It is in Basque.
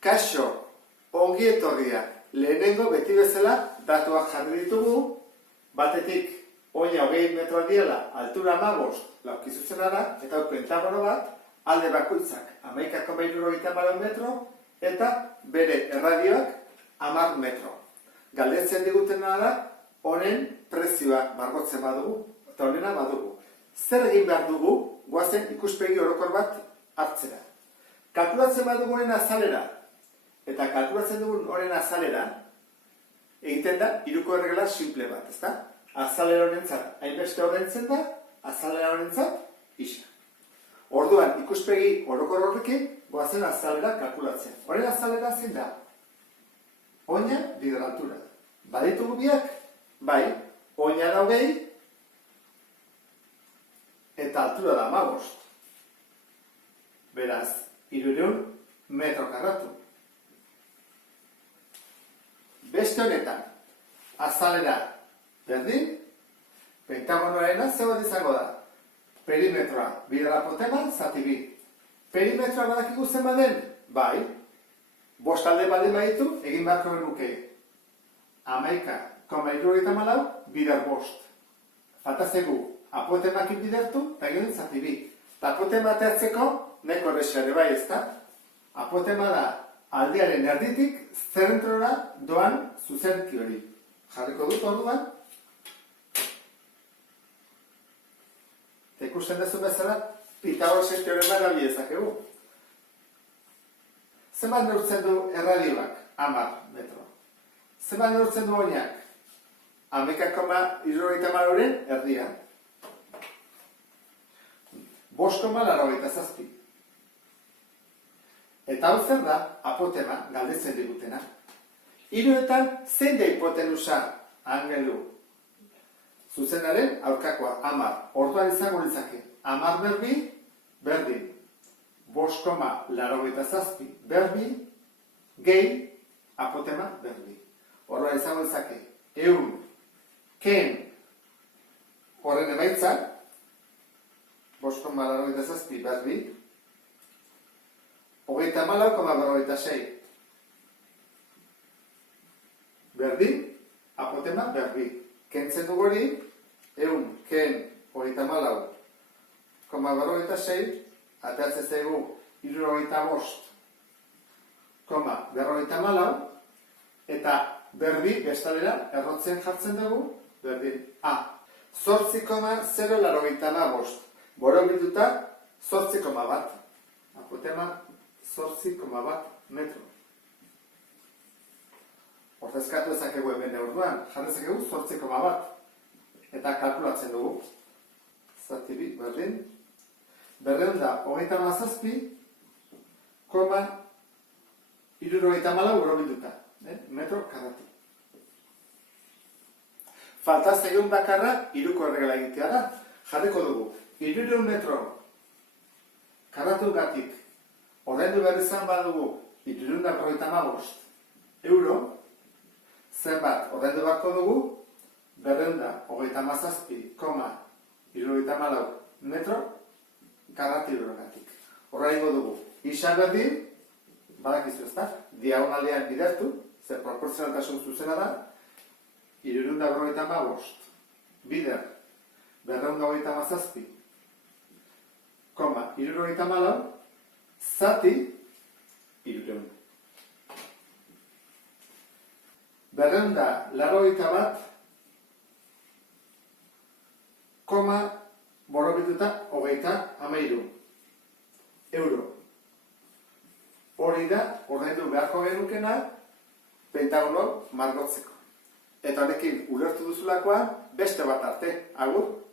Kaixo, ongi etorria. Lehenengo beti bezala datuak jarri ditugu, batetik oina 20 metro diela, altura 15, laukizuzenara, eta pentagono bat, alde bakoitzak 11,74 metro, eta bere erradioak 10 metro. Galdetzen digutena da, honen prezioa margotzen badugu, eta honena badugu. Zer egin behar dugu, goazen ikuspegi orokor bat hartzera. Kalkulatzen badugu honen azalera, eta kalkulatzen dugun horren azalera, egiten da, hiruko erregela simple bat, ezta? Azalera honentzat, hainbeste ordaintzen da, azalera honentzat, isa. Orduan, ikuspegi orokor horrekin, goazen azalera kalkulatzen. Horren azalera zein da? Oina, bider altura. Baditugu biak? Bai, oina da 20, eta altura da 15. Beraz, 300 metro karratu. Beste honetan, azalera berdin, pentagonoarena zer bat izango da? Perimetroa, bidera potema, zati bi. Perimetroa badakigu zen baden? Bai. Bost alde baden baditu, egin beharko genuke. 11,74 bider bost. Faltazegu, apotemakin bidertu, eta egin zati bi. Eta apotema ateatzeko, neko errexare bai ezta? Apotema da, aldearen erditik zentrora doan zuzenki hori. Jarriko dut orduan. Eta ikusten duzu bezala, Pitagoresen teorema erabili dezakegu. Zenbat neurtzen du erradioak? 10 metro. Zenbat neurtzen du oinak? 11,74 erdia. 5,87. Eta hau zer da, apotema, galdetzen digutena. Hiruetan, zein da hipotenusa, angelu? Zuzenaren aurkakoa, 10. Orduan izango litzake, 10 berbi, berdin. 5,87 berbi, gehi, apotema berbi. Orduan izango litzake, 100, ken, horren emaitza, 5,87 berbi, 34,46. Berdin, apotema berbi. Kentzen dugu hori, 100, ken, 34,46, ateatzen zaigu 75,54, eta berbi bestalera errotzen jartzen dugu, berdin, A. 8,085. Borobilduta, 8,1. Apotema 8,1 metro. Ordezkatu ezakegu hemen orduan, jarrezakegu 8,1. Eta kalkulatzen dugu. Zati bi, berdin. 237,74 borobilduta. Metro karratu. Falta zaigun bakarra, hiruko erregela egitea da. Jarriko dugu. 300 metro karratu gatik, ordaindu behar izan badugu 355 euro, zenbat ordaindu beharko dugu 237,74 metro karratu gatik. Horrengo dugu, izan berdin, badakizu ezta, diagonalean bidertu, zer proportzionaltasun zuzena da, 355 bider 237,74 zati 300. 281, borobilduta 33 euro. Hori da, ordaindu beharko genukena, pentagono margotzeko. Eta honekin ulertu duzulakoa, beste bat arte, agur.